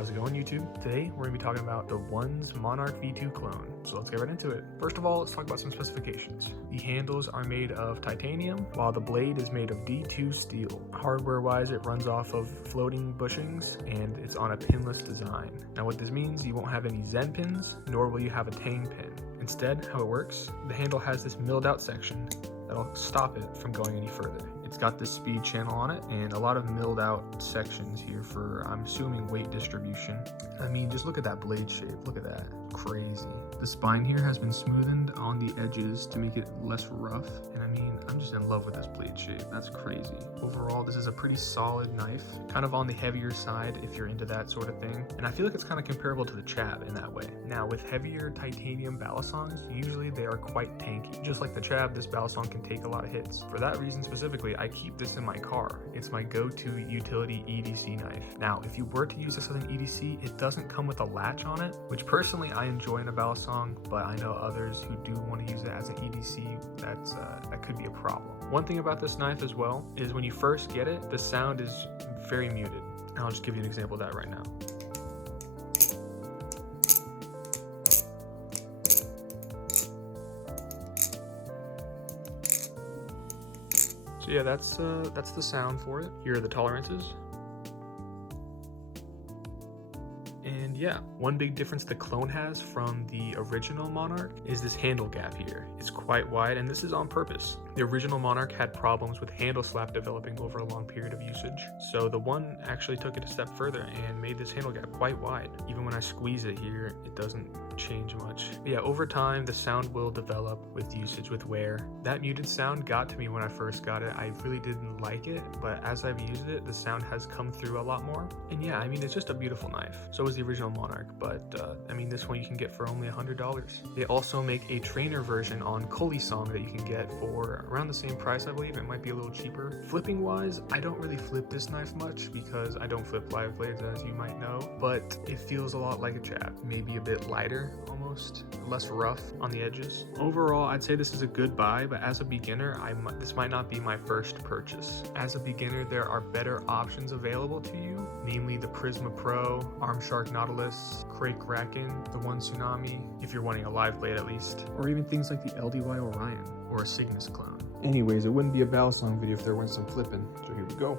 How's it going, YouTube? Today we're going to be talking about TheOne's Monarch V2 clone. So let's get right into it. First of all, let's talk about some specifications. The handles are made of titanium, while the blade is made of D2 steel. Hardware-wise, it runs off of floating bushings, and it's on a pinless design. Now what this means, you won't have any Zen pins, nor will you have a Tang pin. Instead, how it works, the handle has this milled out section that'll stop it from going any further. It's got this speed channel on it and a lot of milled out sections here for, I'm assuming, weight distribution. I mean, just look at that blade shape. Look at that. Crazy. The spine here has been smoothened on the edges to make it less rough. And I mean, I'm just in love with this blade shape. That's crazy. Overall, this is a pretty solid knife, kind of on the heavier side if you're into that sort of thing. And I feel like it's kind of comparable to the Chab in that way. Now, with heavier titanium balisongs, usually they are quite tanky. Just like the Chab, this balisong can take a lot of hits. For that reason specifically, I keep this in my car. It's my go-to utility EDC knife. Now, if you were to use this as an EDC, it doesn't come with a latch on it, which personally I enjoy in a balisong, but I know others who do want to use it as an EDC, that could be a problem. One thing about this knife as well is when you first get it, the sound is very muted. And I'll just give you an example of that right now. So yeah, that's the sound for it. Here are the tolerances. And yeah, one big difference the clone has from the original Monarch is this handle gap here. It's quite wide, and this is on purpose. The original Monarch had problems with handle slap developing over a long period of usage. So the One actually took it a step further and made this handle gap quite wide. Even when I squeeze it here, it doesn't change much. But yeah, over time, the sound will develop with usage, with wear. That muted sound got to me when I first got it. I really didn't like it, but as I've used it, the sound has come through a lot more. And yeah, I mean, it's just a beautiful knife. So is the original Monarch, but I mean, this one you can get for only $100. They also make a trainer version on Kolisong that you can get for around the same price, I believe. It might be a little cheaper. Flipping wise, I don't really flip this knife much because I don't flip live blades, as you might know, but it feels a lot like a Chab, maybe a bit lighter, almost less rough on the edges. Overall, I'd say this is a good buy, but as a beginner, this might not be my first purchase. As a beginner, there are better options available to you, namely the Prisma Pro, Armshark Nautilus, Crate Kraken, TheOne Tsunami, if you're wanting a live blade at least, or even things like the LDY Orion or a Cygnus clone. Anyways, it wouldn't be a balisong video if there weren't some flipping, so here we go.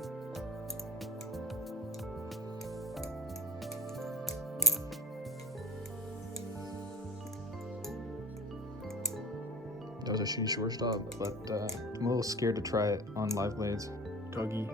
That was a shitty shortstop, but I'm a little scared to try it on live blades. Tuggy.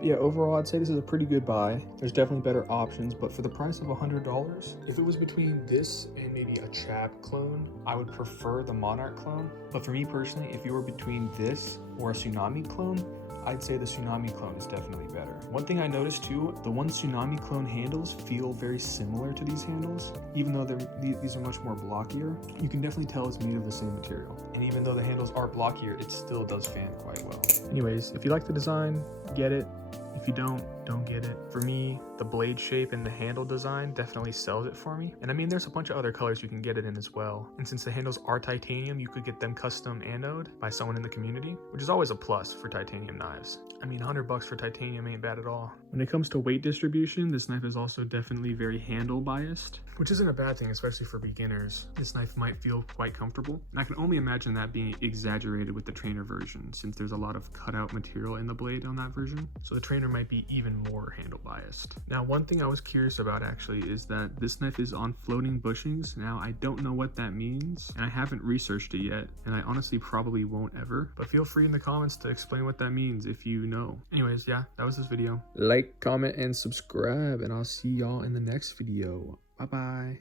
Yeah, overall, I'd say this is a pretty good buy. There's definitely better options, but for the price of $100, if it was between this and maybe a Chab clone, I would prefer the Monarch clone. But for me personally, if you were between this or a Tsunami clone, I'd say the Tsunami clone is definitely better. One thing I noticed too, the TheOne Tsunami clone handles feel very similar to these handles. Even though these are much more blockier, you can definitely tell it's made of the same material. And even though the handles are blockier, it still does fan quite well. Anyways, if you like the design, get it. If you don't get it. For me, the blade shape and the handle design definitely sells it for me. And I mean, there's a bunch of other colors you can get it in as well. And since the handles are titanium, you could get them custom anode by someone in the community, which is always a plus for titanium knives. I mean, $100 for titanium ain't bad at all. When it comes to weight distribution, this knife is also definitely very handle biased, which isn't a bad thing, especially for beginners. This knife might feel quite comfortable. And I can only imagine that being exaggerated with the trainer version, since there's a lot of cutout material in the blade on that version. So the trainer might be even more handle biased. Now, one thing I was curious about actually is that this knife is on floating bushings. Now, I don't know what that means, and I haven't researched it yet, and I honestly probably won't ever, but feel free in the comments to explain what that means if you know. Anyways, yeah, that was this video. Like, comment, and subscribe, and I'll see y'all in the next video. Bye-bye.